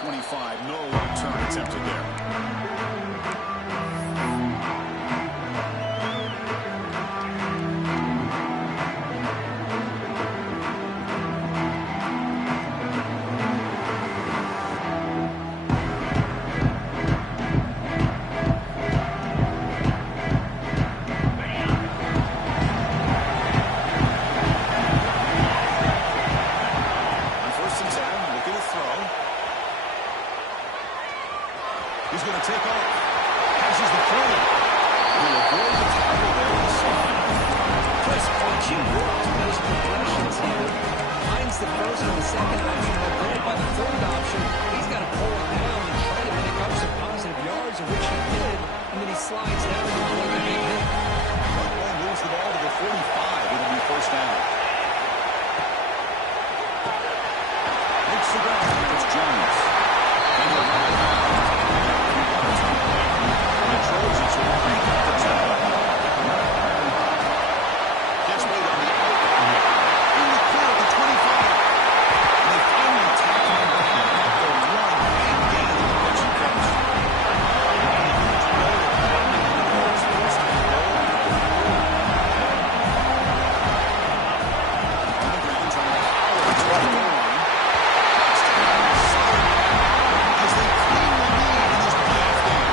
25. No return attempted there. He's going to take off. Catches the play. He'll avoid the tackle there on the side. Chris, Coach, you worked those progressions here. Finds the first and the second option, but then by the third option, he's got to pull it down and try to pick up some positive yards, of which he did, and then he slides down and avoid the big hit. Buckland moves the ball to the 45. It'll be first down. Makes the grab. It's Jones. And he'll run it out. Trojans will break up the tempo. Gets weight on the out. In the clear at the 25. And they finally tackle him down after one big gain on the pitch and catch. On the ground trying to power it to the goal line. Touchdown as they claim the lead in this playoff game.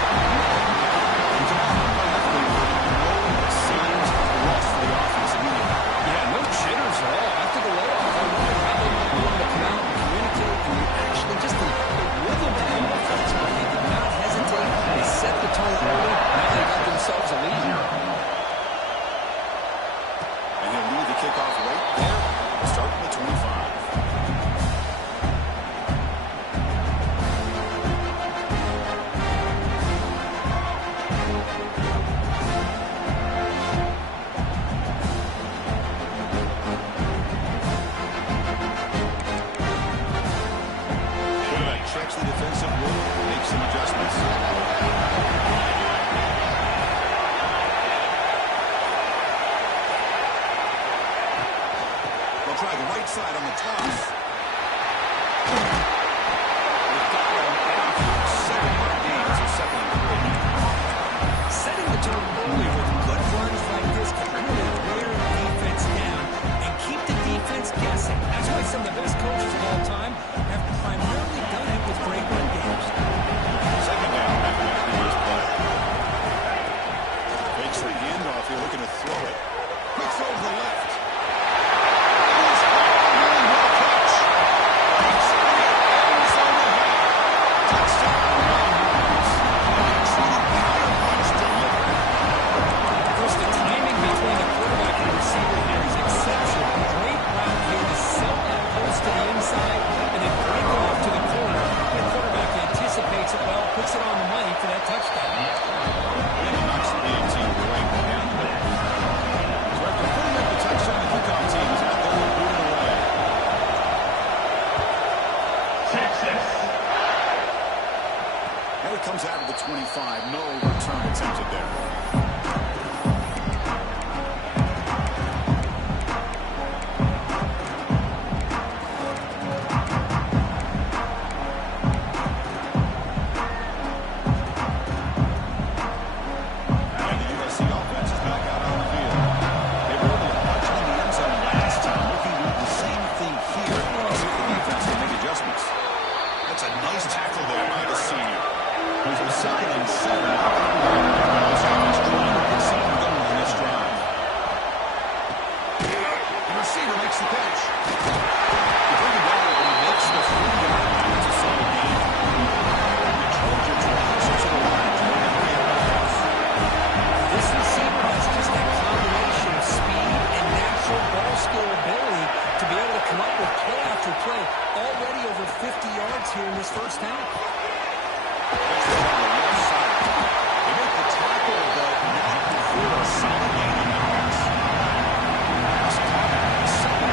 Checks the defensive look, makes some adjustments. They'll try the right side on the toss. They've got him after 7-yard gain. It's a second and 3. Setting the tone early with good runs like this can really wear the defense down and keep the defense guessing. That's why some of the best coaches of all time have primarily done it with great run games. Second down after that previous play. Fakes the handoff here, looking to throw it. Quick throw to the left. Really well catch. Touchdown. Of course, the timing between the quarterback and the receiver here is exceptional. Great route here to sell that post to the inside and then break it off to the corner. The quarterback anticipates it well, puts it on the money for that touchdown. And he knocks the lead team right down there. So after putting up the touchdown, the kickoff team is out there booting away. Texas. Now he comes out of the 25. No return attempted there. And the USC offense is back out on the field. They were able to punch it in the end zone last time. Looking to do the same thing here. Let's see if the defense can make adjustments. That's a nice tackle there by the senior. There's a second and 7. This offense trying to get something going on this drive. The receiver makes the catch. You bring it down and he makes the 3-yard line. It's a solid game. The Trojans will closer to the line to win the yards. This receiver has just that combination of speed and natural ball skill ability to be able to come up with play after play. Already over 50 yards here in this first half. This is on the left side. They make the tackle, but not before a solid gain on yards. It's caught at the 7.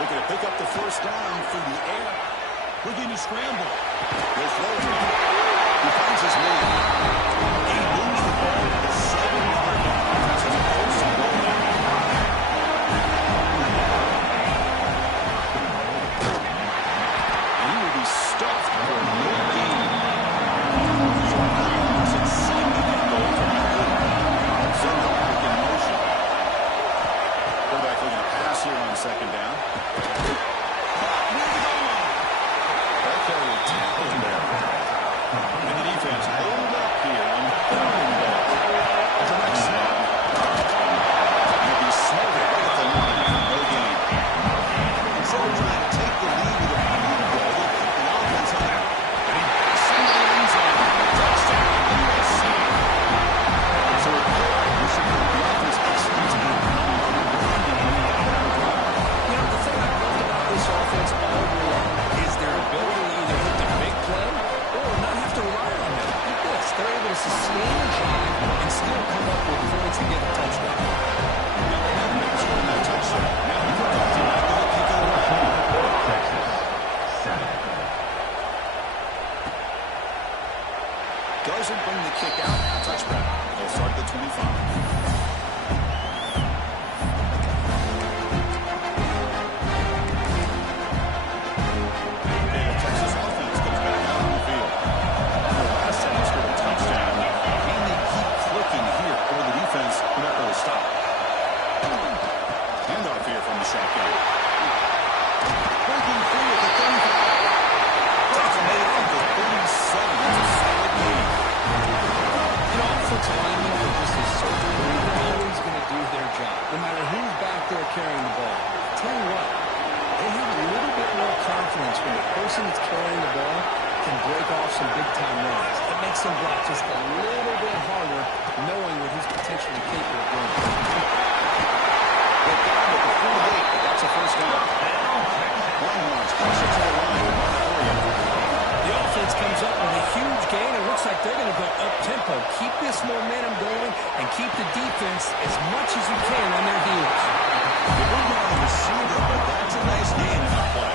Looking to pick up the first down through the air. Looking to scramble. He'll throw it now. He finds his man. He moves the ball to the 7-yard line. This is a first and goal now. And he will be stuffed for no gain. So now it's at 2nd and goal from the 8. Send the back in motion. Quarterback looking to pass here on 2nd down. And the defense hold up here on 3rd and goal. Direct snap. He'll be smothered right at the line for no gain. Instead of trying to take the lead with a field goal, they'll keep the offense on it. And he backs into the end zone. Touchdown, USC. So a good mission for the offense executes a The thing I've loved about this offense all year long is their ability to either hit the big play or not have to rely on them. Look at this. They're able to sustain a drive and still come up with points to get a touchdown. Now they have next one that touchdown. Now he comes up to not going to kick it away. Doesn't bring the kick out. Touchback. They'll start at the 25. Carrying the ball. Tell you what, they have a little bit more confidence when the person that's carrying the ball can break off some big-time runs. It makes them block just a little bit harder, knowing what he's potentially capable of doing. They've got him at the 48, but that's a first down. Longhorns push it to the line. The offense comes up with a huge gain. It looks like they're going to go up-tempo. Keep this momentum going and keep the defense as much as you can on their heels. They bring down the receiver, but that's a nice gain in that play.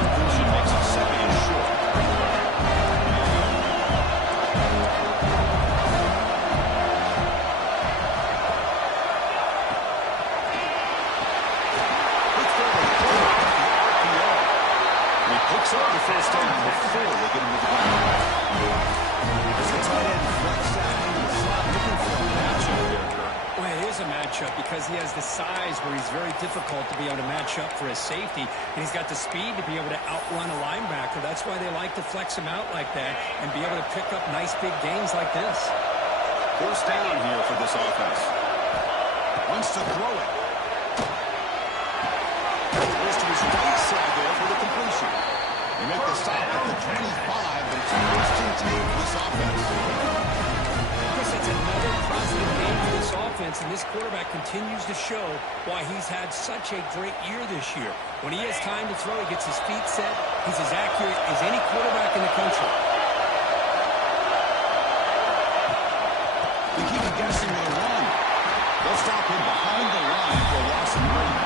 Conclusion makes it 2nd and short. Let's go to the RPO. And he picks up the first down before they get him to the ground. As the tight end flex out into the slot, looking for a matchup there, Kirk. Well, it is a matchup because he has the size where he's very difficult to be able to match up for his safety, and he's got the speed to be able to outrun a linebacker. That's why they like to flex him out like that and be able to pick up nice big gains like this. First down here for this offense. Wants to throw it. Goes to his right side there for the completion. They make the stop at the 25, but it's first and 10 for this offense. It's another positive game for this offense, and this quarterback continues to show why he's had such a great year this year. When he has time to throw, he gets his feet set. He's as accurate as any quarterback in the country. They keep him guessing with a run. They'll stop him behind the line for a loss of room.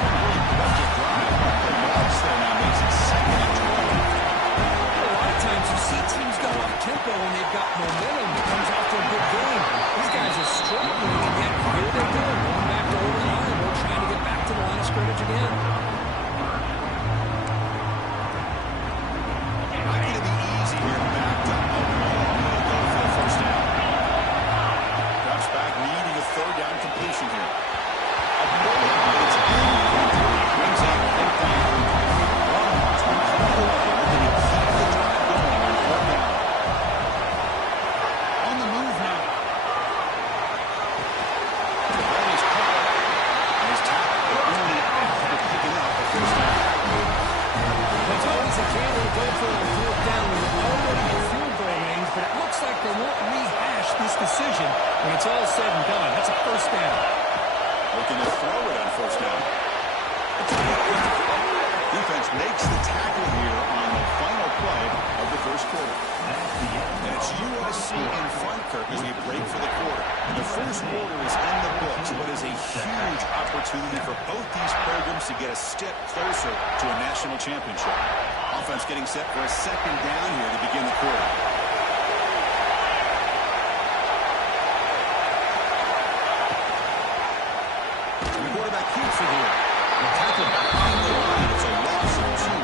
Really productive drive. The loss there now makes it 2nd and 12. A lot of times you see teams go off tempo when they've got momentum that comes after a good game. These guys are struggling, and yet here they go, going back to over the line. We're trying to get back to the line of scrimmage again. Not going to be easy here. Backed up. Going to go for the first down. Drops back, needing a 3rd down completion here. It's incomplete. Brings up 4th down. Longhorns will call the play. Looking to keep the drive going on 4th down. On the move now. The ball is caught. And his tackle, but only after picking up the first down. It's always a gamble to go for it on 4th down when you're already in field goal range, but it looks like they won't rehash this decision when it's all said and done. That's a first down. Looking to throw it on first down. Defense makes the tackle here on the final play of the first quarter. And it's USC in front, Kirk, as we break for the quarter. And the first quarter is in the books, but is a huge opportunity for both these programs to to get a step closer to a national championship. Offense getting set for a second down here to begin the quarter. And the quarterback keeps it here. The tackle behind the line. It's a loss of 2.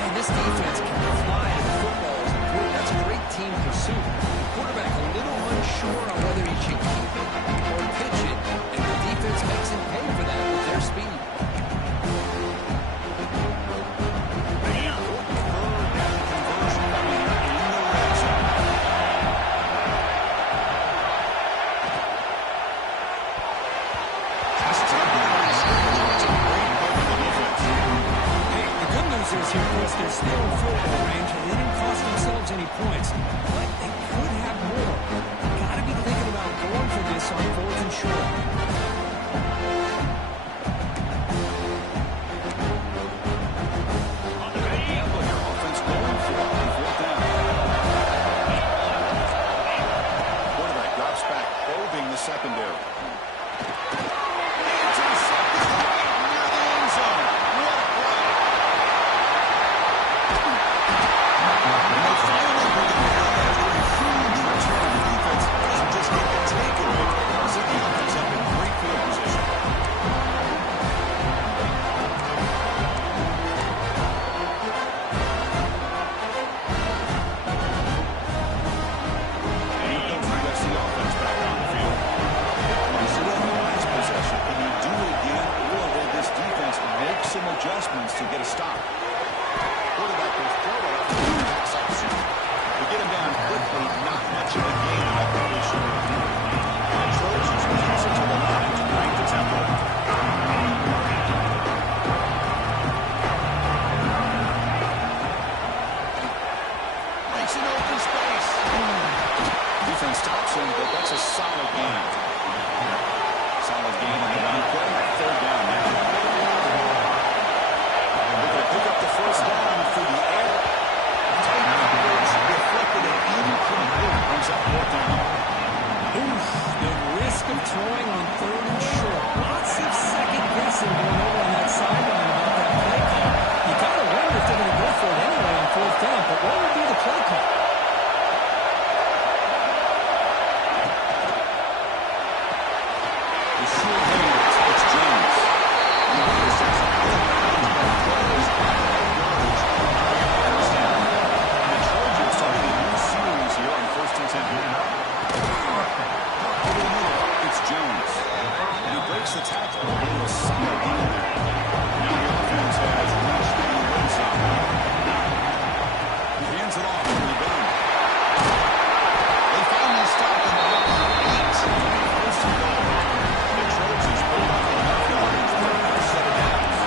Man, this defense can fly, and the football is good. That's a great team pursuit. The quarterback a little unsure on whether he should keep it or pitch it, and the defense makes him pay for that with their speed. Here, Chris, they're still in football range, and they didn't cost themselves any points, but they could have more. Got to be thinking about going for this on 4th and short. On the right handle here, offense going for it on 4th down. Quarterback drops back, probing the secondary. Intercepted right near the end zone. What a play! Adjustments to get a stop. Quarterback will throw it up to the pass option. To get him down quickly, not much of a gain on that completion. And Trojans keeps it to the line to break the tempo. Makes an open space. Defense stops him, but that's a solid gain. Solid gain on the run play. 3rd down now. Pick up the 1st down through the air. Tight coverage reflected an incomplete. Brings up 4th down. Oof, the risk of throwing on 3rd and short. Lots of second guessing going over on that sideline about that play call. You got to wonder if they're going to go for it anyway on 4th down, but what would be the play call? The sure hands. It's James. The interception. It's Jones. And he breaks the tackle. It was solid game there. Now the offense has reached the win zone. He hands it off from the gun. They finally stop in the run on 8. First and goal. The Trojans pulled up enough yardage for another set of downs.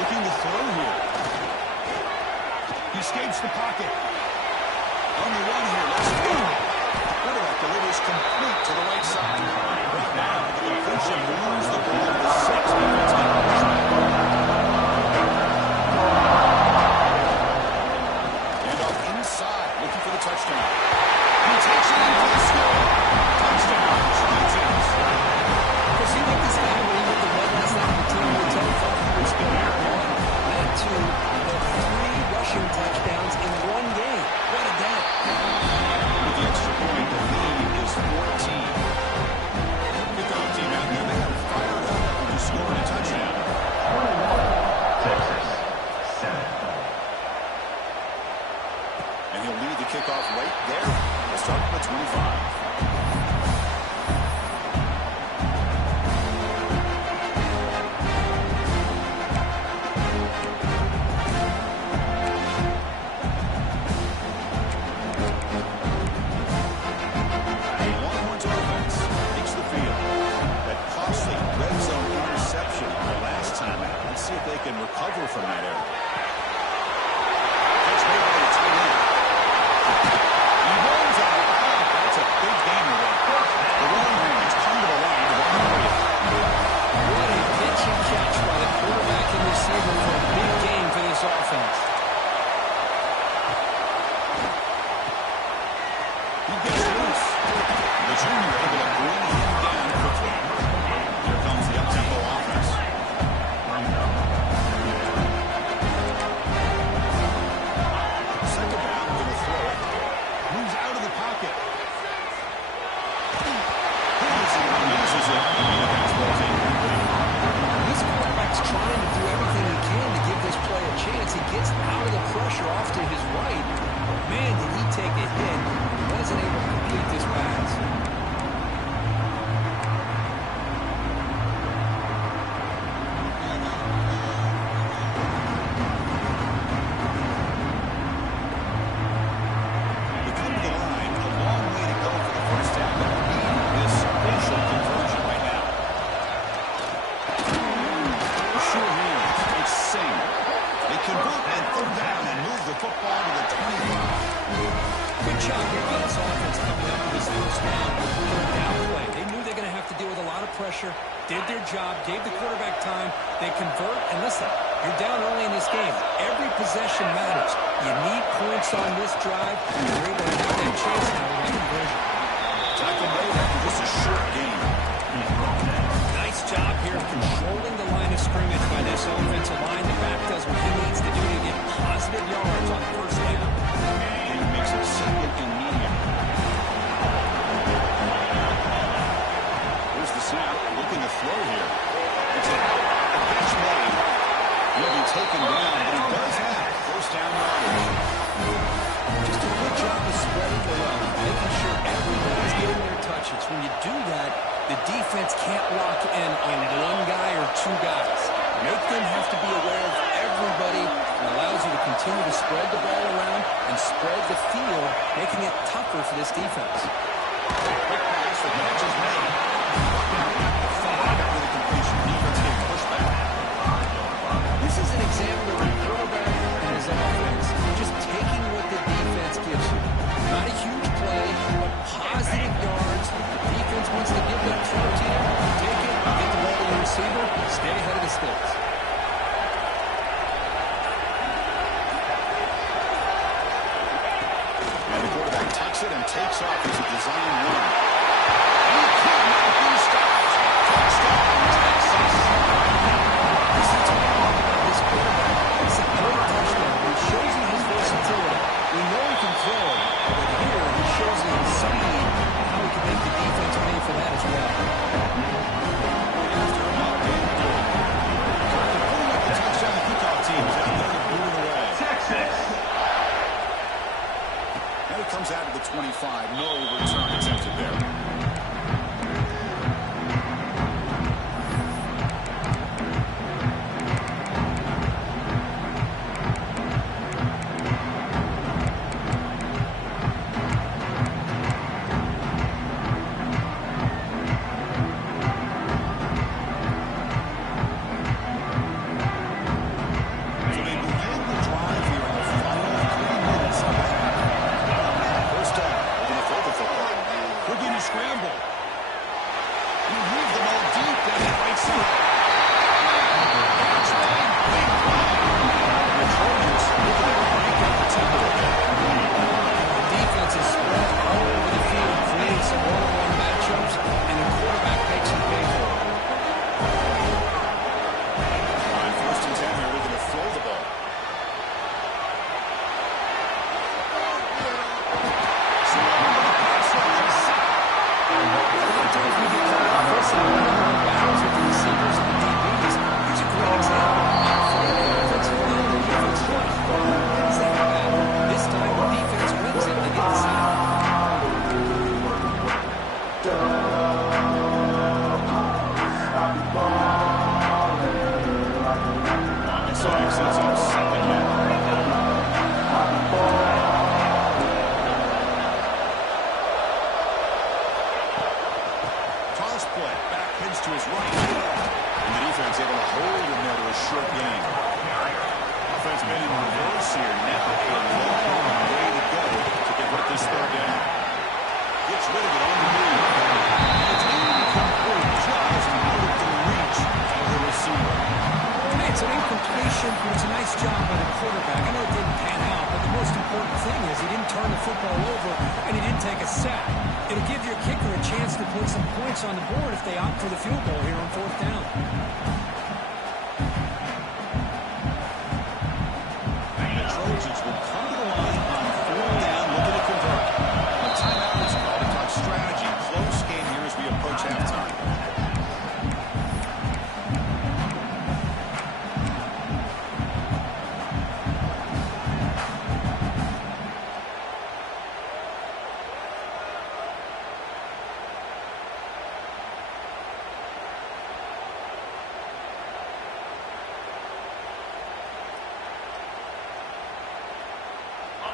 Looking to throw here. He escapes the pocket. On the run here, let's go. Quarterback delivers complete to the right side. Right now, the completion moves the ball to the 6. And off inside, looking for the touchdown. He takes it in for the score. Touchdown, Trojans. Because you think this guy will look the red last night continue to tell he was going to one. Led to the 3 rushing touchdowns in one game. What a day. With the extra point, the lead is 14. Kickoff team out there, they got fired up to score a touchdown. 21, Texas, 7. And he'll lead the kickoff right there. We'll start with 25. Can recover from that error. Catch made by the tight end. He runs out of bounds. That's a big pressure, did their job, gave the quarterback time. They convert, and listen, you're down early in this game. Every possession matters. You need points on this drive, and you're able to have that chance now with that conversion. Tackle made after just a short game. Nice job here of controlling the line of scrimmage by this offensive line. The back does what he needs to do to get positive yards on first down. And he makes it second and medium. Here's the snap. Looking to throw here. It's a catch made. He'll be taken down, but he does have first down yardage. Just a good job of spreading the run, making sure everybody's getting their touches. When you do that, the defense can't lock in on one guy or two guys. Make them have to be aware of everybody, and allows you to continue to spread the ball around and spread the field, making it tougher for this defense. Quick pass, the catch is made. With a completion, defense getting pushed back. This is an example of a quarterback and his offense just taking what the defense gives you. Not a huge play, but positive yards. The defense wants to give that throw to you. Take it, get the ball to your receiver, stay ahead of the sticks. And the quarterback tucks it and takes off as a design run. He cannot be stopped. Touchdown, Texas. This is what's wrong about this quarterback. It's a great touchdown. He shows you his versatility. We know he can throw it, but here he shows you his speed and how he can make the defense pay for that as well. After a long game, pulling up the touchdown, the kickoff team is out there to boot it away. Texas. And it comes out of the 25. No return attempted there. So they begin the drive here in the final 3 minutes of the half. First down, looking to throw the football. Looking to scramble. He moved the ball deep down the right side. Catch made, big play. The Trojans looking to break up the tempo a bit. The defense is spread all over the field, creating some one-on-one matchups, and the quarterback makes them pay for it. On first and 10 here, looking to throw the ball. Sometimes we get caught offensive battles with the receivers and the DBs. Here's a great example. For the offensive line, the defense won. Wins that battle. This time the defense wins it and they get the sack. So it's on second down. Toss play, back pitch to his right. And the defense able to hold him there to a short gain. Offense been in reverse here. Now a long way to go to convert this third down. Gets rid of it on the move. It's incomplete. Just out of the reach of the receiver. It's an incompletion, but it's a nice job by the quarterback. I know it didn't pan out, but the most important thing is he didn't turn the football over and he didn't take a sack. It'll give your kicker a chance to put some points on the board if they opt for the field goal here on fourth down. The Trojans will come to the line on fourth down, looking to convert. A timeout is called to talk strategy. Close game here as we approach halftime.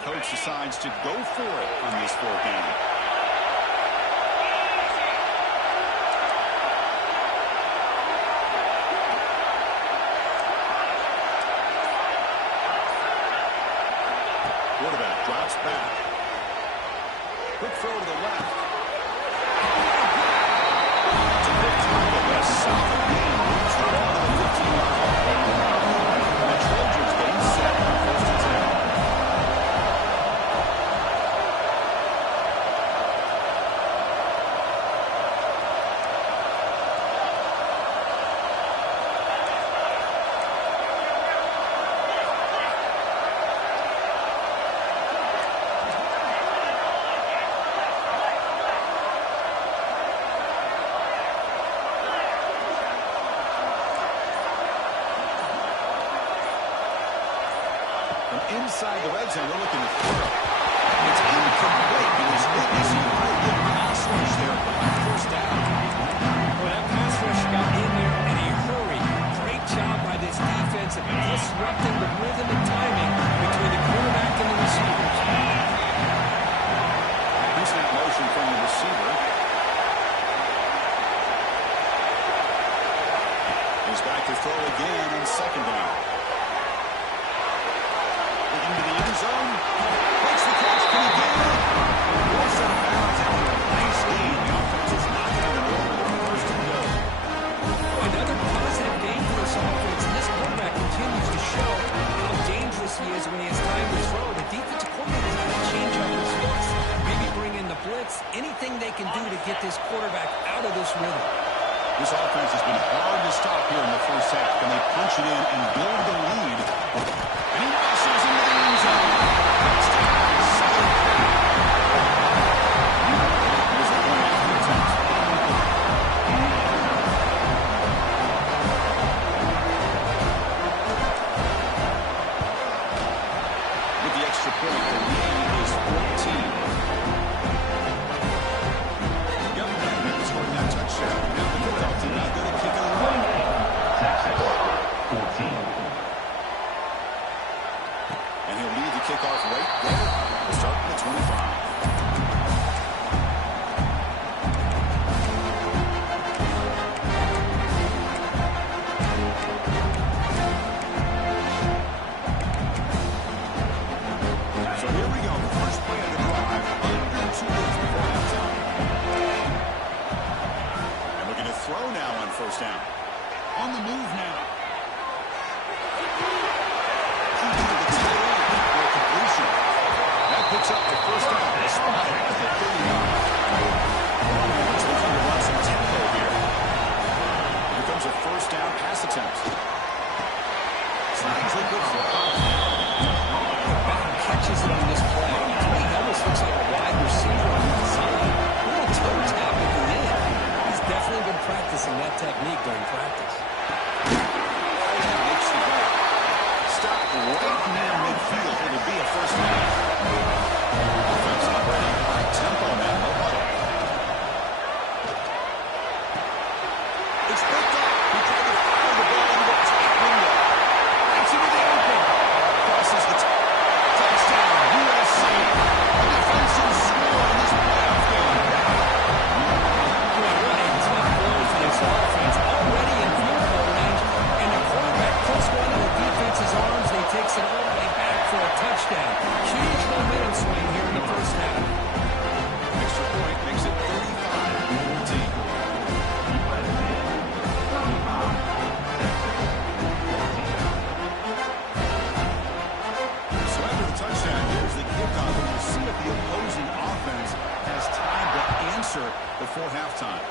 Coach decides to go for it on this fourth down. Quarterback drops back. Quick throw to the left. It's a good tackle. solid gain. Moves the ball to the 15-yard line. The Trojans gain 7 on 1st and 10. Inside the red zone, they're looking to throw. It's incomplete. He was witnessing a really good pass rush there on 1st down. Well, that pass rush got in there in a hurry. Great job by this defense of disrupting the rhythm and timing between the quarterback and the receivers. Pre-snap motion from the receiver. He's back to throw again on 2nd down. Into the end zone. Makes the catch. Can he get it? Goes out of bounds after a nice gain. The offense is not going to go over the 1st and goal. Another positive game for this offense, and this quarterback continues to show how dangerous he is when he has time to throw. The defensive coordinator has got to change up his looks, maybe bring in the blitz, anything they can do to get this quarterback out of this rhythm. This offense has been hard to stop here in the 1st half. Can they punch it in and build the lead? And he rushes into the end zone. Touchdown, Southern Cal. Here's a point after the attempt. With the extra point, the lead is 14. Scoring that touchdown. Now the kickoff did not go to kick it away. Texas 14. And he'll leave the kickoff right there. We'll start at the 25. So here we go. The first play of the drive. Under 2 minutes before halftime. And looking to throw now on 1st down. On the move now. That picks up the 1st down. They spot it at the 30-yard. It's looking to run some tempo here. Here comes a 1st down pass attempt. It's not usually good for a pop. Back catches it on this play. To me, he almost looks like a wide receiver on the side. A little toe tap at the end. He's definitely been practicing that technique during practice. Makes the grab. Stop right near midfield. It'll be a 1st down. Offense operating high tempo now. No huddle. It's picked up. He tried to fire the ball into the tight window. Gets into the open. Crosses the touchdown. USC. A defensive score in this playoff game. What a tough goal for this offense. Already in field goal range, and the quarterback puts one in the defense's arms, and he takes it all the way back for a touchdown. Huge momentum swing here in the 1st half. Extra point makes it 35-14. So after the touchdown, here's the kickoff, and we'll see if the opposing offense has time to answer before halftime.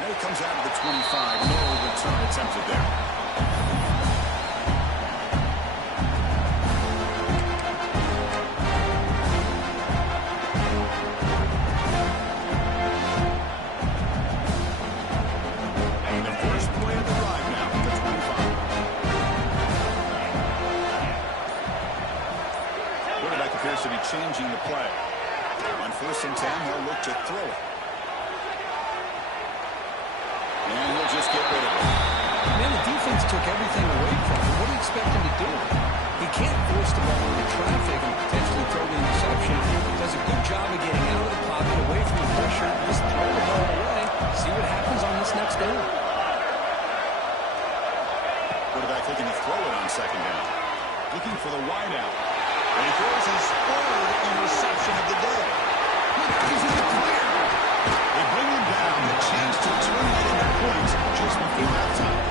And it comes out of the 25. No return attempted there. And the first play of the drive now at the 25. Quarterback appears to be changing the play. On 1st and 10, he'll look to throw it. And he'll just get rid of it. Man, the defense took everything away from him. What do you expect him to do? He can't force the ball into traffic and potentially throw the interception. Does a good job of getting out of the pocket, away from the pressure. Just throw the ball away. See what happens on this next down. Quarterback looking to throw it on 2nd down. Looking for the wide out. And he throws his 3rd interception of the day. He's in the clear. They bring him down. The chance to turn before halftime.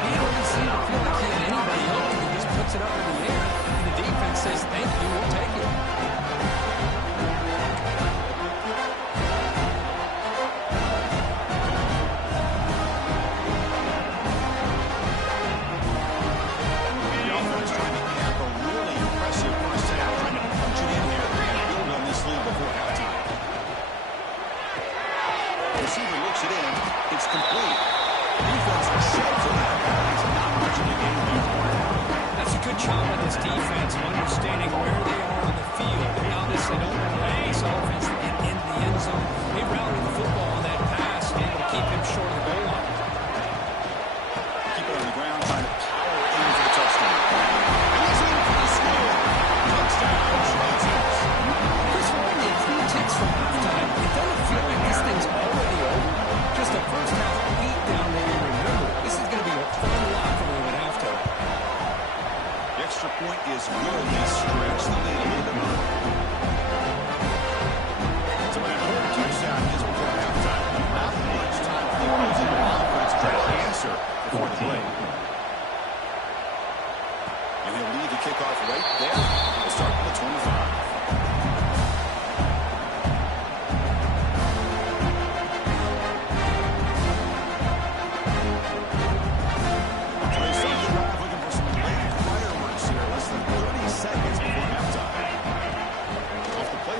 He didn't seem to feel like he had anybody open. He just puts it up in the air, and the defense says, thank you, we'll take it. The offense trying to cap a really impressive first half, trying to punch it in here and build on this lead before halftime. The receiver looks it in. It's complete. Defense shoves it out. It's not much of a game there. That's a good job by this defense of understanding where they are on the field. They obviously don't play this offense to get into the end zone. They rallied the football on that pass, able to keep him short of the goal line. Keep it on the ground, trying to power in for the touchdown. And he's in for the score. Touchdown, Chargers. Chris, we're only a few ticks from halftime. It doesn't feel like this thing's already over. Just a first half beat down there you remember. This is going to be a fun locker room at halftime. The extra point is good. They stretch the lead a little bit more. So an important touchdown is before halftime. Not much time for the opposing offense to try to answer before the play. And he'll lead the kickoff right there. We'll start with the 25.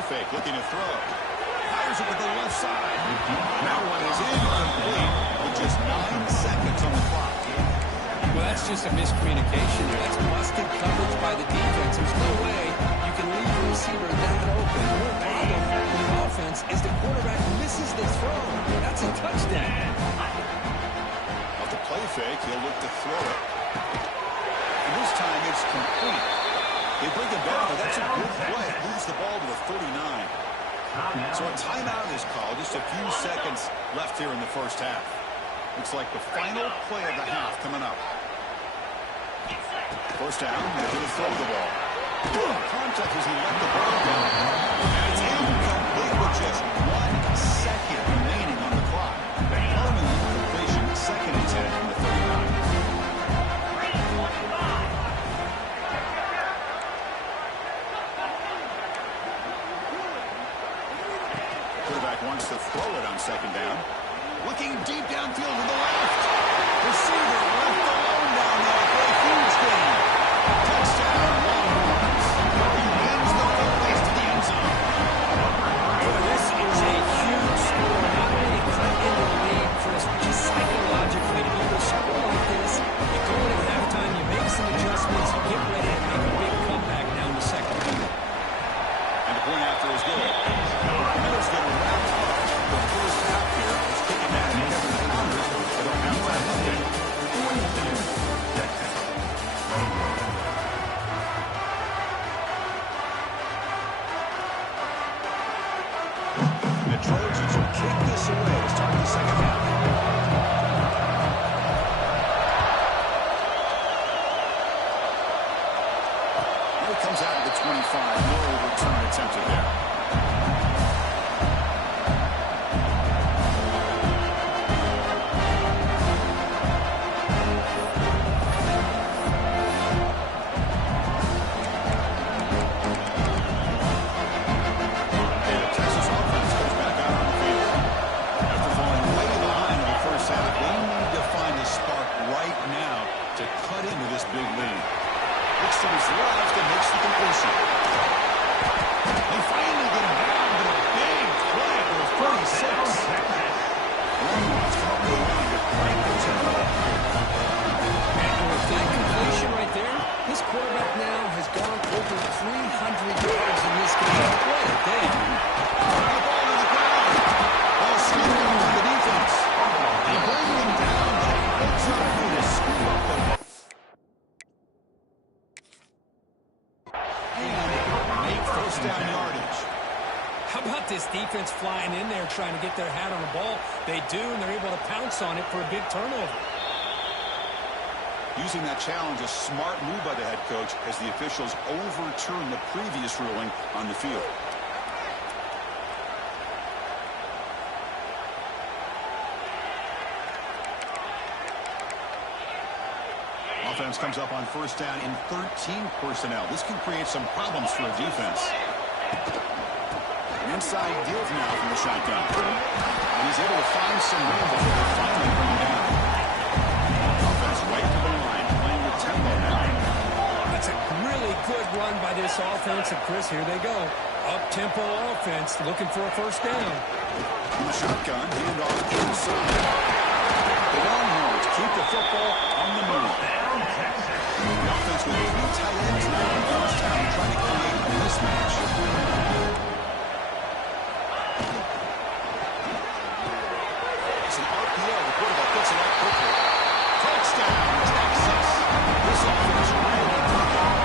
Fake, looking to throw. Fires it to the left side. That one is incomplete with just 9 seconds on the clock. Well, that's just a miscommunication. That's busted coverage by the defense. There's no way you can leave the receiver that open. The real problem for the offense is the quarterback misses the throw. That's a touchdown. Off the play fake, he'll look to throw it. And this time it's complete. They bring it back, but that's a good play. Moves the ball to the 39. So a timeout is called. Just a few seconds left here in the first half. Looks like the final play of the half coming up. First down, they're going to throw the ball. Contact as he let the ball go. And it's incomplete with just 1 second remaining on the clock. Permanent completion, 2nd and 10 from the 39. Wants to throw it on 2nd down. Looking deep downfield to the left. Receiver left alone down there for a huge gain. Touchdown, Longhorns. He wins the football to the end zone. Well, this is a huge score. Not only cut into the lead for us, but just psychologically. When you score like this, you go into halftime, you make some adjustments, you get ready to make a big comeback now in the second quarter. And the point after is good. Miller's going to wrap up the first half here. He's kicking that and Kevin Saunders with our halftime update. The Trojans will kick this away to start the second half. Here he comes out of the 25. No return attempted there. Defense flying in there trying to get their hat on the ball. They do, and they're able to pounce on it for a big turnover. Using that challenge, a smart move by the head coach as the officials overturn the previous ruling on the field. offense comes up on first down in 13 personnel. This can create some problems for a defense. An inside give now from the shotgun. And he's able to find some room before they finally bring him down. Offense right to the line, playing with tempo now. That's a really good run by this offense. And Chris, here they go. Up-tempo offense looking for a first down. From the shotgun, handoff inside. The Longhorns keep the football on the move. The offense with 3 tight ends now in Youngstown trying to create a mismatch. It's an RPO. The quarterback puts it up quickly. Touchdown, Texas. This offense really clicking.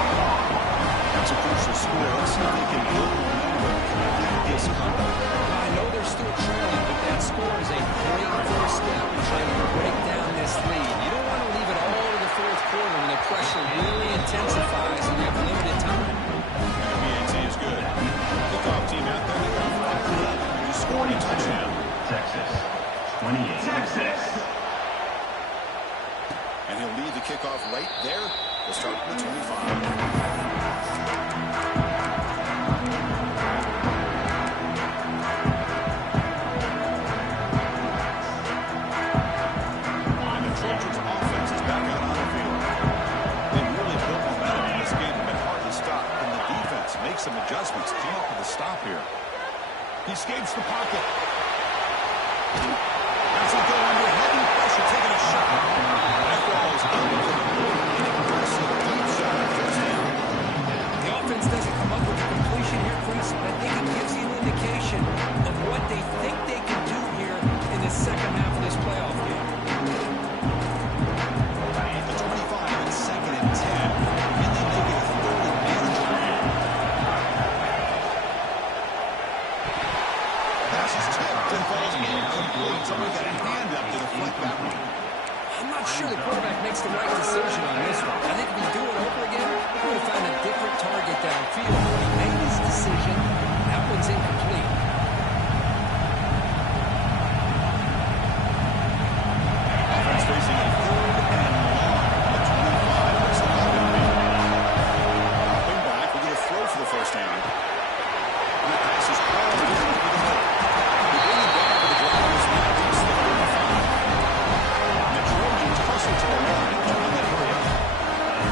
That's a crucial score. Let's see if they can build momentum with this comeback. I know they're still trailing, but that score is a great first step in trying to break down this lead. You don't want to leave it all to the fourth quarter when the pressure really intensifies and you have limited time. BAT is good. Kickoff team out there. They're going to fire it up. You scored a touchdown. Texas, 28. Texas. And he'll lead the kickoff right there. We'll start with the 25. Some adjustments, came up with a stop here. He escapes the pocket. As he go under heavy pressure, taking a shot. That ball's out of the an aggressive deep shot at first down. The offense doesn't come up with a completion here, Chris, but I think it gives you an indication of what they think they can do here in the second half of this playoff game. At the 25 and second and 10. And they make it a third and manageable. Someone got a hand up to deflect that one. I'm not sure the quarterback makes the right decision on this one. I think if we do it over again, we're going to find a different target downfield. When he made his decision, that one's incomplete. Offense facing a third and long. The 25. What's the ball going to be? Dropping back. We're going to throw for the first down. And the pass is all over the middle.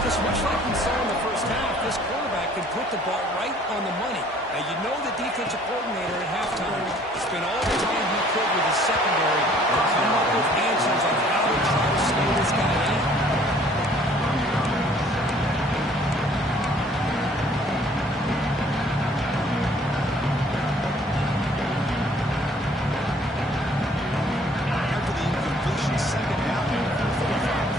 Just much like we saw in the first half, this quarterback can put the ball right on the money. Now, you know the defensive coordinator at halftime spent all the time he could with his secondary to come up with answers on how to try to slow this guy down. After the incompletion, second down here for 35.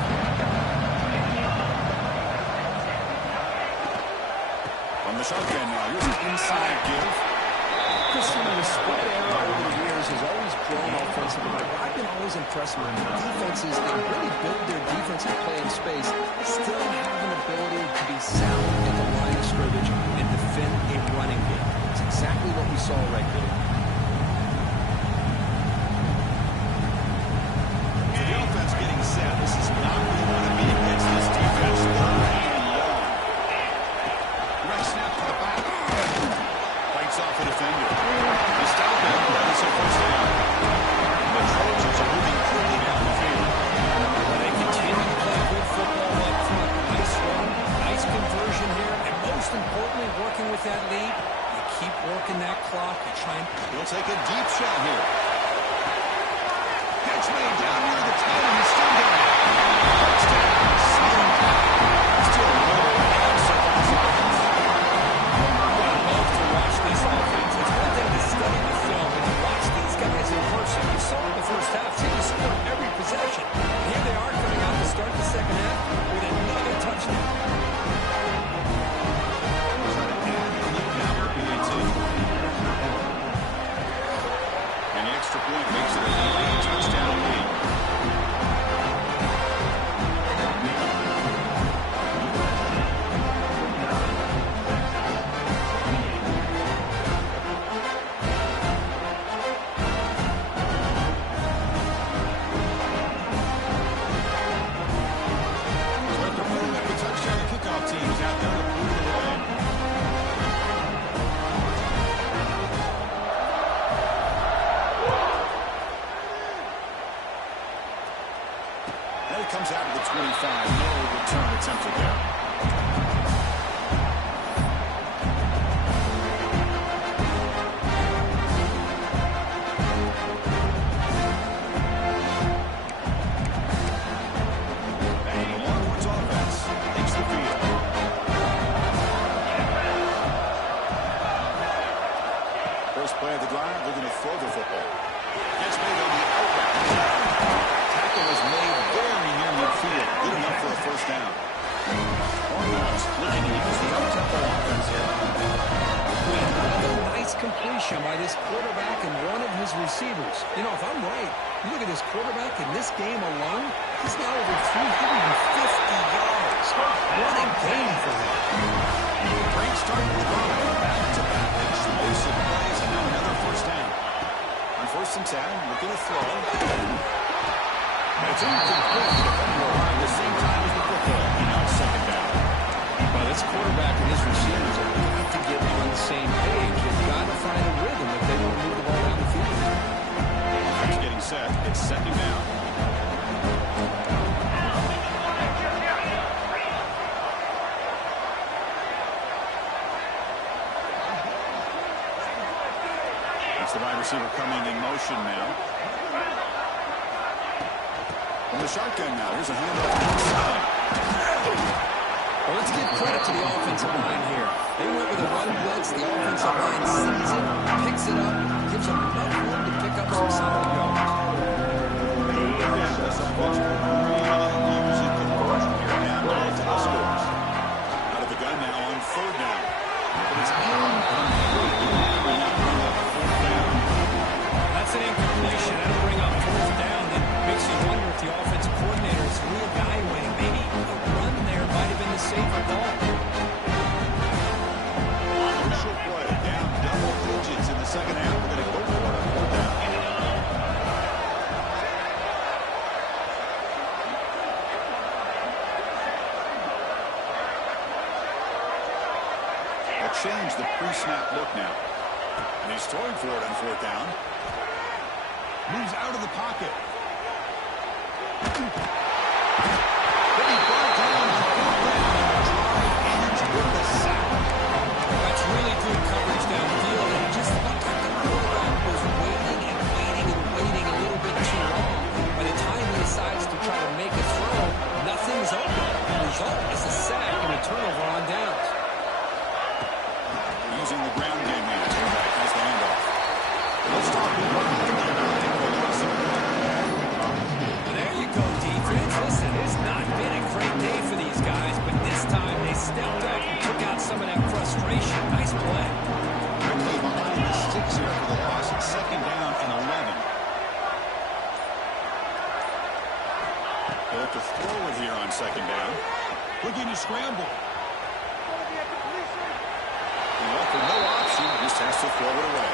On the shotgun now, here's an inside give. Chris, the spread era over the years has always grown offensively, but I've been always impressed with defenses that really build their defensive play in space, still have an ability to be sound at the line of scrimmage and defend a running game. It's exactly what we saw right there. So the offense getting set. This is not where you want to be against this defense. Third and long. Right snap to the back. Fights off a defender. They stop him. That is a first down. The Trojans are moving quickly down the field. They continue to play good football up front. Nice run, nice conversion here, and most importantly, working with that lead, you keep working that clock. You try and... He'll take a deep shot here. Catch made down near the 10, and he's still got it. Touchdown, Southern Cal. Still more answer for this offense. I love to watch this offense. It's one thing to study the film, but to watch these guys in person. You saw in the first half, City scored every possession. And here they are coming out to start the second half with another touchdown. And the extra point makes it a 3-touchdown lead. comes out of the 25. No return attempted there. Longhorns offense takes the field. First play of the drive, looking to throw the football. Gets made on the outback. Tackle was made very near midfield. Good enough for a first down. Longhorns looking to use the up-tempo offense here. Another nice completion by this quarterback and one of his receivers. You know, if I'm right, you look at this quarterback in this game alone, he's now over 350 yards. What a game for him. Great start to the drive. Back-to-back explosive plays, and now another first down. On 1st and 10, looking to throw. It's incomplete. At the same time as the football. And now it's 2nd down. Well, this quarterback and his receivers have got to get on the same page. They've got to find a rhythm if they want to move the ball down the field. Offense getting set. It's 2nd down. That's the wide receiver coming in motion now. From the shotgun now. Here's a handoff inside. Well, let's give credit to the offensive line here. They went with a run blitz. The offensive line sees it, picks it up, gives them enough room to pick up some solid yards. Yeah, this offense really using conversion here now to the scores. Out of the gun now on 3rd down. But it's incomplete. That's an incompletion. That'll bring up 4th down. It makes you wonder if the offensive coordinator is reevaluating. Maybe a run there might have been the safer ball. Crucial play. Down double digits in the 2nd half. We're going to go for it on 4th down. They'll change the pre-snap look now. And he's throwing for it on 4th down. Moves out of the pocket. He'll be brought down on 4th down. Ends with the sack. That's really good coverage downfield. And just looked like the quarterback was waiting and waiting and waiting a little bit too long. By the time he decides to try to make a throw, nothing's open. The result is a sack and a turnover on downs. Using the ground game now. Quarterback has the handoff. Let's talk about There you go, defense. Listen, it's not been a great day for these guys, but this time they stepped up and took out some of that frustration. Nice play. quickly behind the sticks here for the loss. It's 2nd down and 11. They'll have to throw it here on 2nd down. Looking to scramble. He offered no option, just has to throw it away.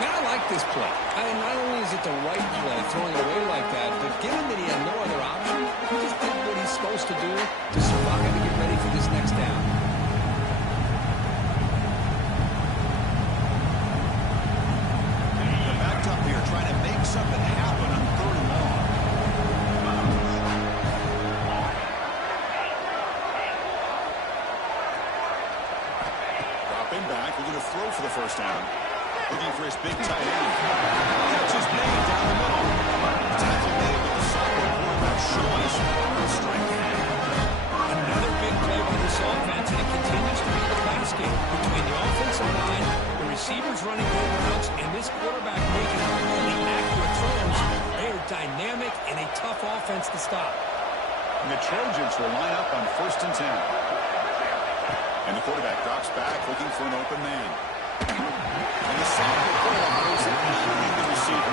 Man, I like this play. I mean, not only is it the right play, throwing it away like that, but given that he had no other option, he just did what he's supposed to do to survive and get ready for this next down. They're backed up here, trying to make something happen on 3rd and long. Dropping back, we're going to throw for the 1st down. Looking for his big tight end. Catch is made down the middle. Tackle made with the sidewalk quarterback showing his strength. Another big play by this offense, and it continues to be the pass game between the offensive line, the receivers running good routes, and this quarterback making really accurate throws. They are dynamic and a tough offense to stop. And the Trojans will line up on 1st and 10. And the quarterback drops back, looking for an open man. And the sack of the ball goes in behind the receiver.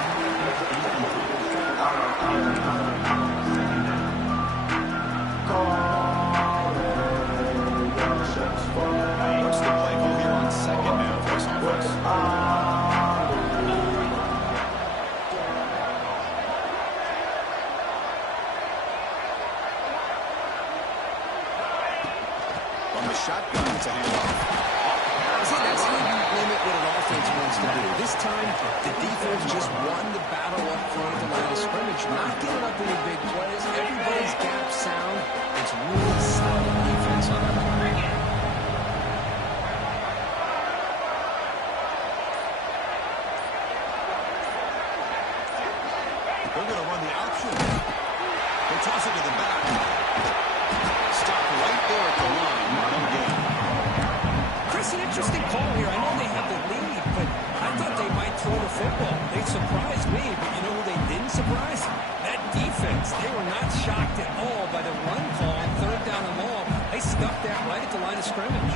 What's the play call here on 2nd down for this offense? On the shotgun, it's a handoff. See, that's how you limit get what an offense wants to do. This time, the defense just won the battle up front at the line of scrimmage, not giving up any big plays. Everybody's gap sound. It's really solid defense on that line. They're going to run the option. They toss it to the back. Stop right there at the line. No gain. Chris, an interesting call here. I know they have the lead, but I thought they might throw the football. They surprised me, but you know who they didn't surprise? That defense. They were not shocked at all by the run call on third down and long. They stuck that right at the line of scrimmage.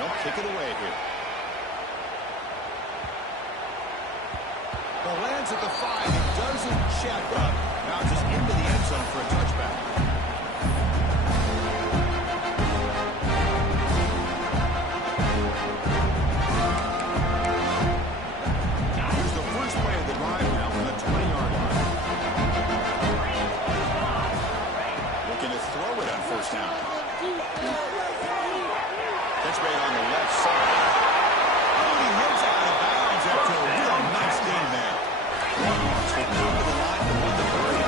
They'll kick it away here. Well, lands at the 5. It doesn't check up. Bounces into the end zone for a touchback. Here's the first play of the drive now from the 20-yard line. Looking to throw it on first down. Catch made on the left side. Oh, he heads out of bounds after a real nice game there. Take it over the line to win the hurry.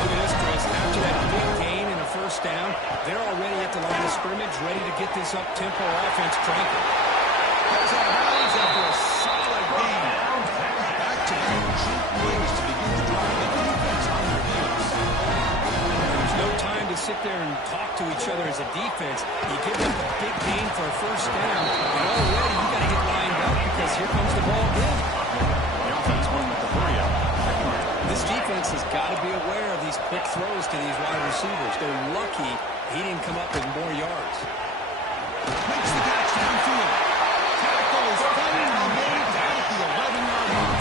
Look at this, Chris. After that big gain and a first down, they're already at the line of scrimmage, ready to get this up-tempo offense cranking. Goes out of bounds after a solid gain. Back-to-back cheap plays to begin the drive. The defense on their heels. There's no time to sit there and talk to each other as a defense. You give them a big gain for a first down, and already you got to get lined up because here comes the ball again. The offense won with the hurry up. This defense has got to be aware of these quick throws to these wide receivers. They're lucky he didn't come up with more yards. Makes the catch downfield. Tackle is finally made down at the 11-yard line.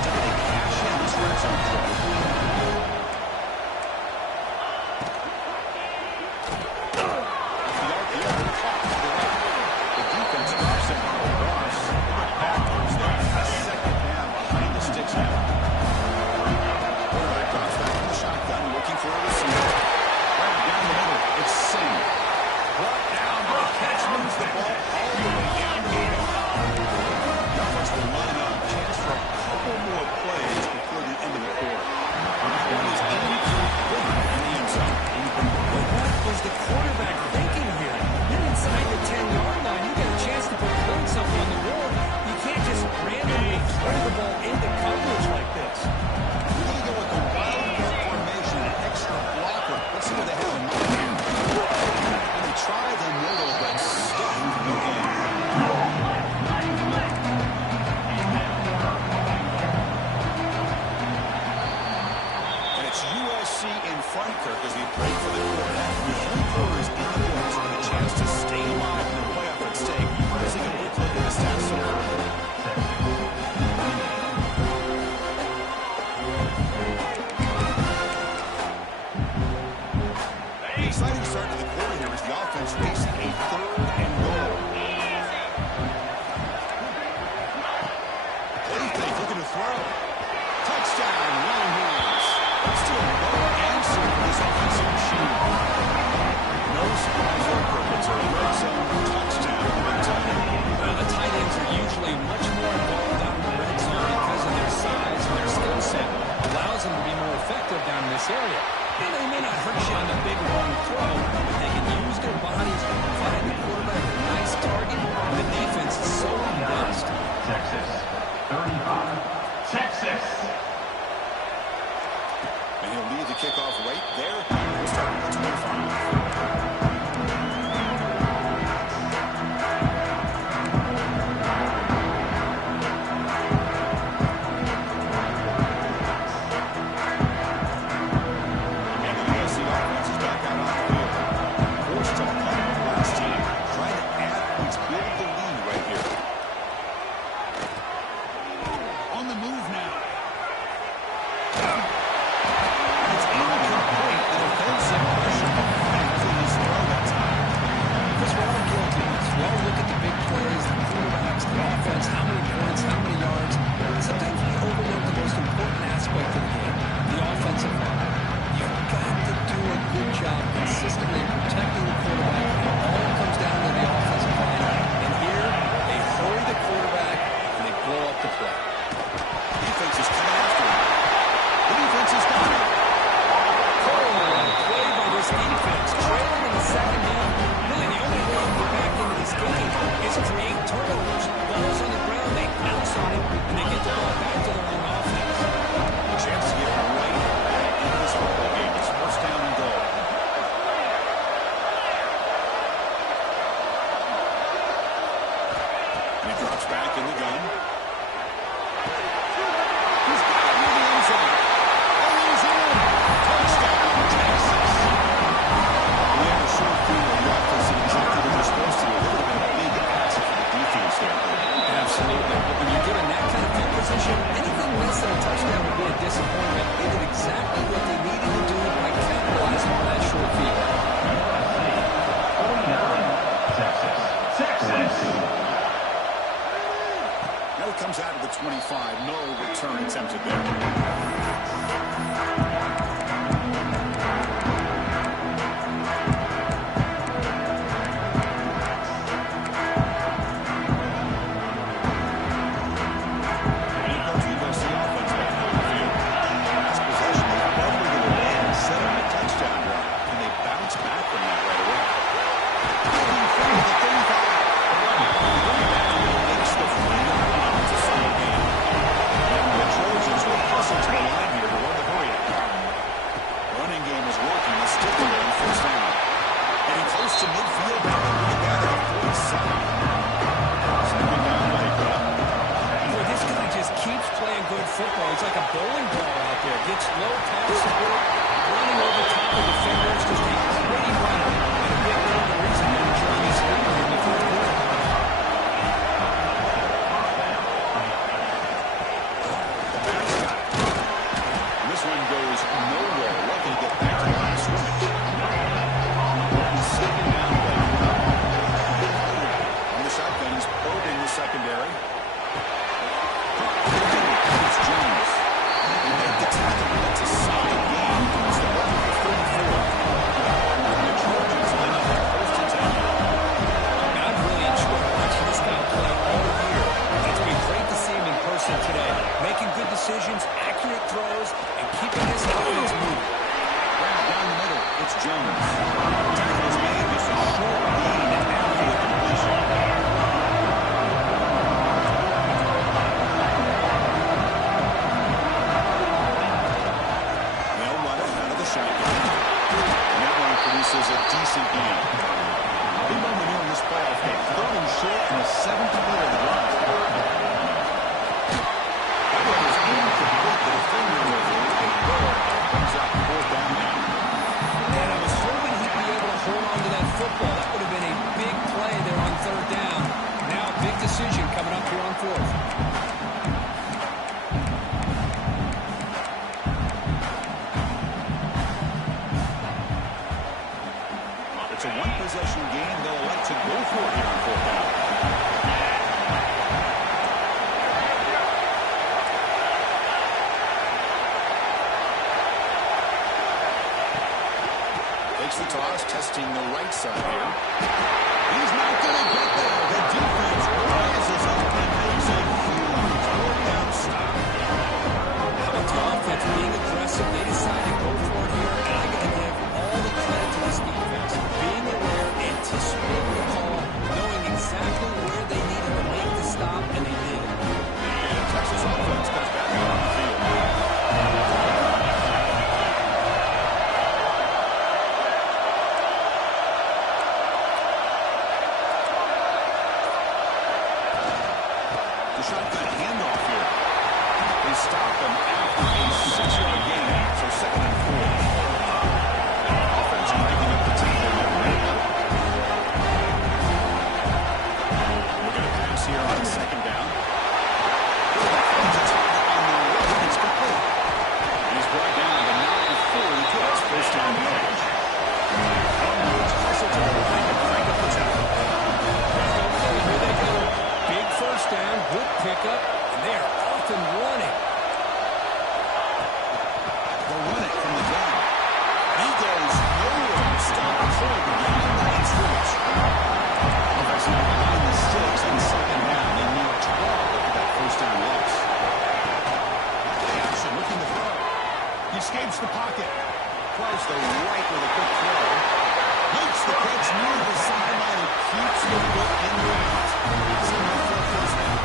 Did they cash in this red zone play? The RPO caught to the right. The defense drops in. Ross put back towards the second down behind the sticks now. Quarterback drops back in the shotgun, looking for a receiver. Right down the middle. It's Singh. Brought down, but the catch moves the ball all the way down to the line. The offense will line up. Chance for a couple more plays before the end of the quarter. That one is incomplete in the end zone. But what was the quarterback thinking here? You're inside the 10-yard line. You get a chance to put points up on the board. You can't just randomly throw the ball into coverage like this. We're going to go with the wildcat formation, an extra blocker. Let's see what they have in mind. And they tried the middle, but stuck. No gain. And it's USC in front, Kirk, as we break for the quarter. With 3 quarters in the books and a chance to stay alive in the playoff at stake. Let's take a quick look at the stats so far. He drops back in the gun. He's got it near the end zone. And he's in. Touchdown, Texas. We have a short field of the offense and exactly what they're supposed to do. They're going to be a big asset for the defense there. Absolutely. But when you're given that kind of field position, anything less than a touchdown would be a disappointment. They did exactly what they needed to do by capitalizing on that short field. 49, Texas. Now it comes out of the 25. No return attempted there. Football. He's like a bowling ball out there. Gets low pass support, running over top of defenders. Just a pretty runner. And a big part of the reason they're enjoying his speed here in the fourth quarter. This one goes nowhere. Lucky to get back to the line of scrimmage. Second down play. On the shotgun, he's probing the secondary. It's Jones. They make the tackle. That's a solid gain. It's the ball for 34. The Trojans line up on first and 10. And I've really enjoyed watching this guy play all year. And it's been great to see him in person today. Making good decisions, accurate throws, and keeping his offense moving. Right down the middle, it's Jones. Tackle is made. It's a short gain after the completion. Produces a decent game. Big moment here in this playoff game. Third and short and a 7th play of the drive. That one was incomplete. The defender was looking good. Comes out fourth down now. And I was hoping he'd be able to hold on to that football. That would have been a big play there on third down. Now a big decision coming up here on fourth. It's a one-possession game. They'll elect to go for it here on fourth down. Takes the toss, testing the right side here. He's not going to get there. The defense rises up and makes a huge fourth-down stop. How about the offense being aggressive? They decided to go for it here, and I got to give all the credit to this defense. Being aware, anticipating the call, knowing exactly where they needed to make the stop, and they did. And Texas offense comes back out on the field. The shotgun handoff here. They stop them after a 6-yard gain. So 2nd and 4. Offense breaking up the tempo there. We're going to pass here on 2nd down. Finds a target on the right. It's complete. He's brought down, but not before he gets first down yards. Edwards hustled to the line to break up the tackle. Here they go. Big first down, good pickup, and they are off and running. They'll run it from the gun. He goes nowhere. Stop control behind the line scrimmage. Offense now behind the sticks on 2nd down. They need 12 after that first down loss. Action looking to throw. He escapes the pocket. Tries the right with a quick throw. Makes the catch near the sideline and keeps the foot in the net. It's enough for a first down.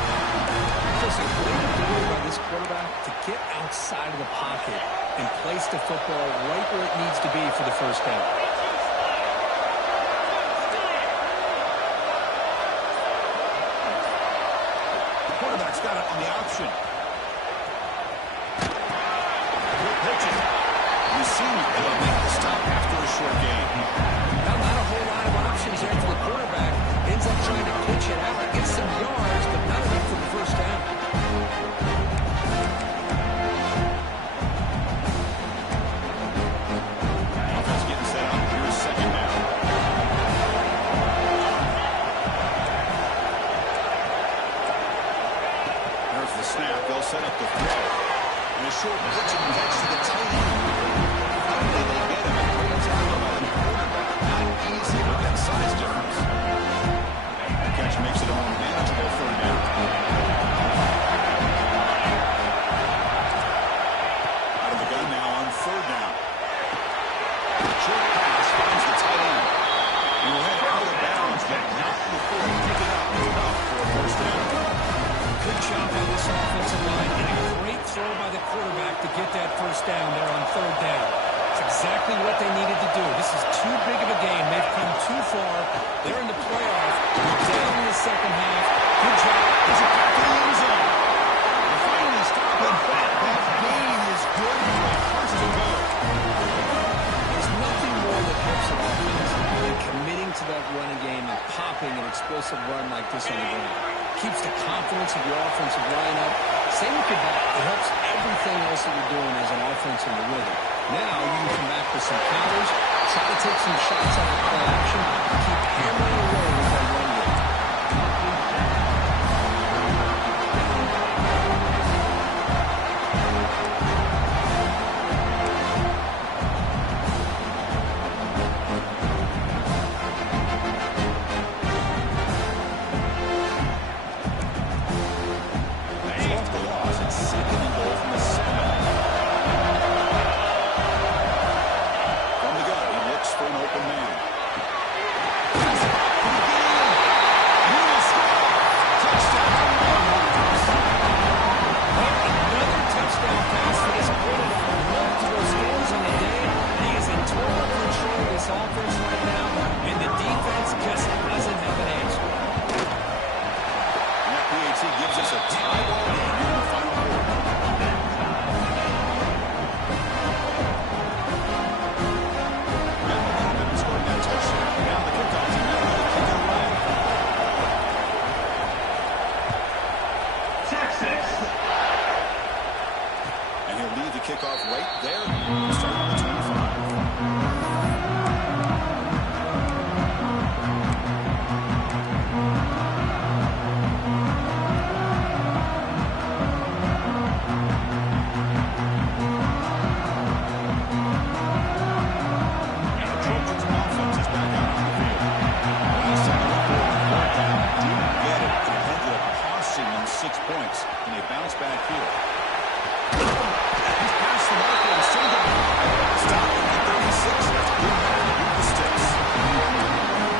Just a great ability by this quarterback to get outside of the pocket and place the football right where it needs to be for the first down. got it on the option. Good pitching. You see me. They'll make the stop after a short game. Now, not a whole lot of options there for the quarterback. Ends up trying to pitch it out, get some yards, but not enough for the first down. Offense getting set up. Here's second down. There's the snap. They'll set up the throw. And a short pitching catch to the tight end. Finally, they get him. And great tackle by the quarterback. Not easy with that size difference. The catch makes it a more manageable third down. Out of the gun now on third down. Short pass finds the tight end. He will head out of bounds, but not before he pick it up. Enough for a first down. Good job by this offensive line, and a great throw by the quarterback to get that first down there on third down. It's exactly what they needed to do. This is too big of a game. They've come too far. They're in the playoff. They're down in the second half. Good job. Is it back in the end zone? They finally stop it. That gain is good for a first and goal. There's nothing more that helps an offense than committing to that running game and popping an explosive run like this on the ground. Keeps the confidence of your offensive line up. Same with your back. It helps everything else that you're doing as an offense in the rhythm. Now you can come back with some counters, try to take some shots out of play action, and keep hammering away with that run game. Off the loss. It's second and goal from the 7. From the gun, he looks for an open man. Another touchdown pass for this quarterback. Multiple scores on the day. He is in total control of this offense right now, and the defense just doesn't have an answer. And that PAT gives us a tie ball game here in the final quarter. And momentum in scoring that touchdown. Now the kickoff team out of the kick it away. Texas. And he'll lead the kickoff right there, starting on the 25. And the Trojans offense is back out on the field. Last time they went for it, didn't get it, and it ended up costing them 6 points, and they bounce back here. He's past the marker and sent it. Stop at 36. Good man to beat the sticks.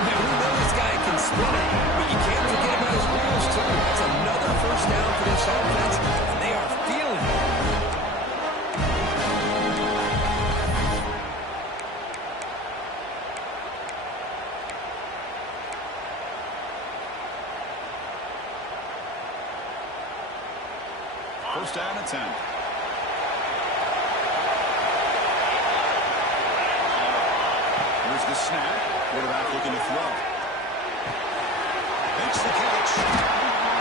Now, we know this guy can spin it, but you can't forget about his wheels, too. That's another first down for this offense, and they are feeling it. First down and 10. Here's the snap. Quarterback looking to throw. Makes the catch.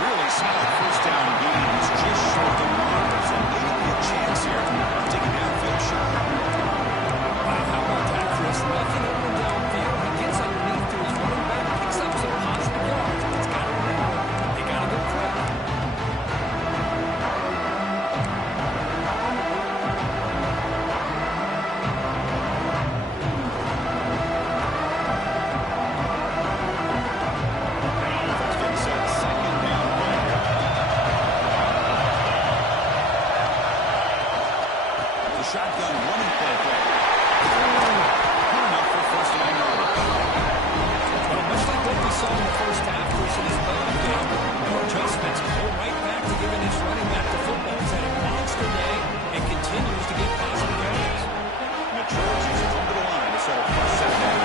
Really solid first down gain. It's just short of numbers, and maybe a chance here to take a downfield shot. How about that, Chris? Nothing open downfield. He gets underneath to his running back, picks up some positive yards. It's got to remember, they got to go quick. Offense getting set. Second down play. The shotgun running play. Good enough for first down yardage. Well, much like what we saw in the first half versus his playoff game, no adjustments. Go right back to giving his running back the football. He's had a monster day and continues to get positive yards. And the Trojans come to the line to set up first set down.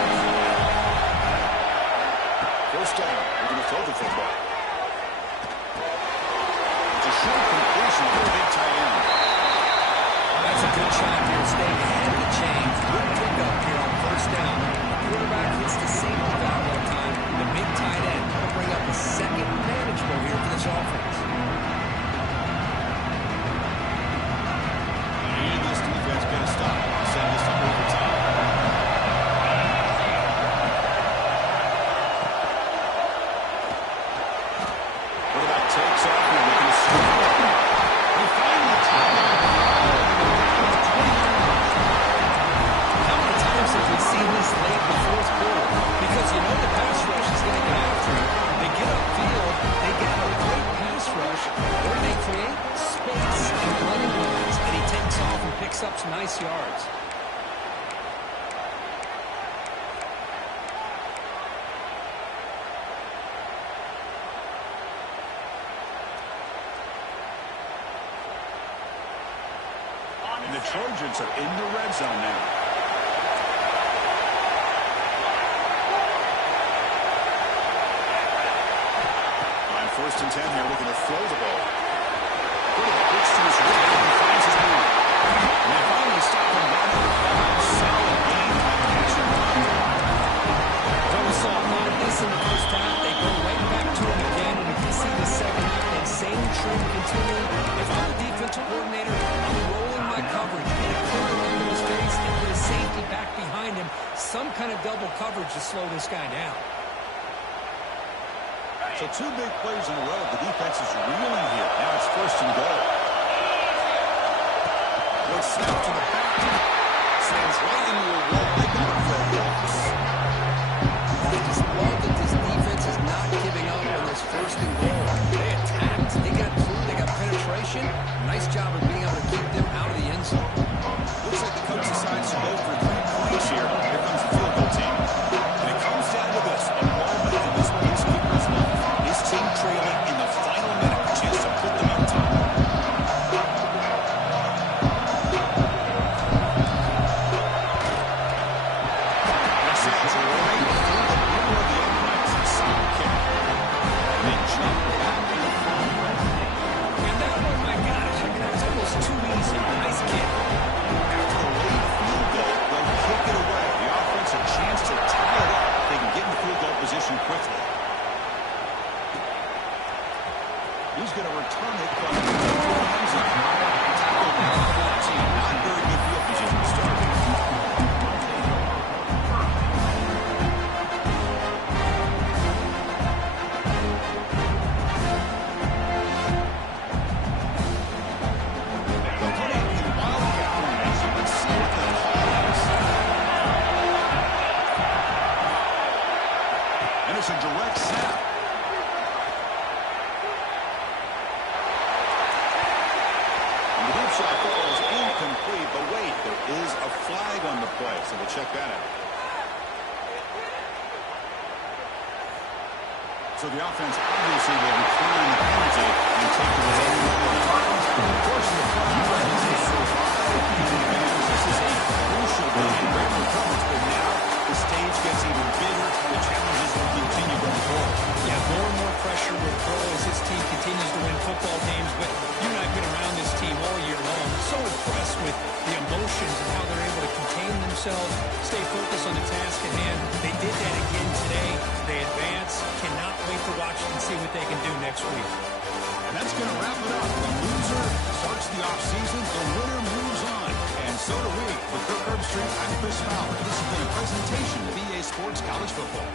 First down. We're going to throw the football. It's a true completion for the big tight end. That's a good shot here, staying ahead of the chains. Good pickup here on first down. The quarterback hits the safety valve that time. The big tight end will bring up a second manageable here for this offense. And this defense going to stop. Send this to overtime. Quarterback takes off and we can score. He finally tied it. How many times have we seen this late in the fourth quarter? Because you know the pass rush is going to get after him. They get upfield. They get a great pass rush. What do they create? Space and running lanes. And he takes off and picks up some nice yards. And the Trojans are in the red zone now. On 1st and 10 here, looking to throw the ball. Quarterback looks to his right and finds his man. And they finally stop him right on the five. Solid game by catch and run. Well, we saw a lot of this in the first half. They go right back to him again. And we can see the second half, that same trend continuing. If I'm a defensive coordinator, I'm rolling my coverage, get a clear look in his face, and put a safety back behind him. Some kind of double coverage to slow this guy down. So 2 big plays in a row. The defense is reeling here. Now it's 1st and goal. Good snap to the back. Slams right into a wall. They got it for a loss. I just love that this defense is not giving up on this 1st and goal. They attacked. They got through. They got penetration. Nice job of being able to keep them out of the end zone. Looks like the coach decides to go for 3 points here. Here comes the field goal team. And it comes down to this. A moment in this keeper's life. His team trailing in the final minute. A chance to put them on top. That sounds right through the middle of the uprights. A solid kick. And they jump back in the front. And that, oh my gosh, it's almost too easy. Nice kick. After the late field goal, they'll kick it away. The offense a chance to tie it up. They can get in the field goal position quickly. He's going to return it from the end zone. Tackled by the team. Not very good field position starting. They'll put it in wildcat formation. Let's see what the call is. And it's a direct snap. And the deep shot ball is incomplete, but wait, there is a flag on the play, so we'll check that out. So the offense obviously will return the penalty and take the remaining line. Of course, the front line is survive. This is a crucial game. Great performance, but now the stage gets even bigger. The challenges will continue going forward. Yeah, more and more pressure will grow as this team continues to win football games. But you and I have been around this team all year long. So impressed with the emotions and how they're able to contain themselves, stay focused on the task at hand. They did that again today. They advance. Cannot wait to watch and see what they can do next week. And that's going to wrap it up. The loser starts the offseason. The winner moves on. And so do we. For Kirk Herbstreit, I'm Chris Fowler. This has been a presentation of EA Sports College Football.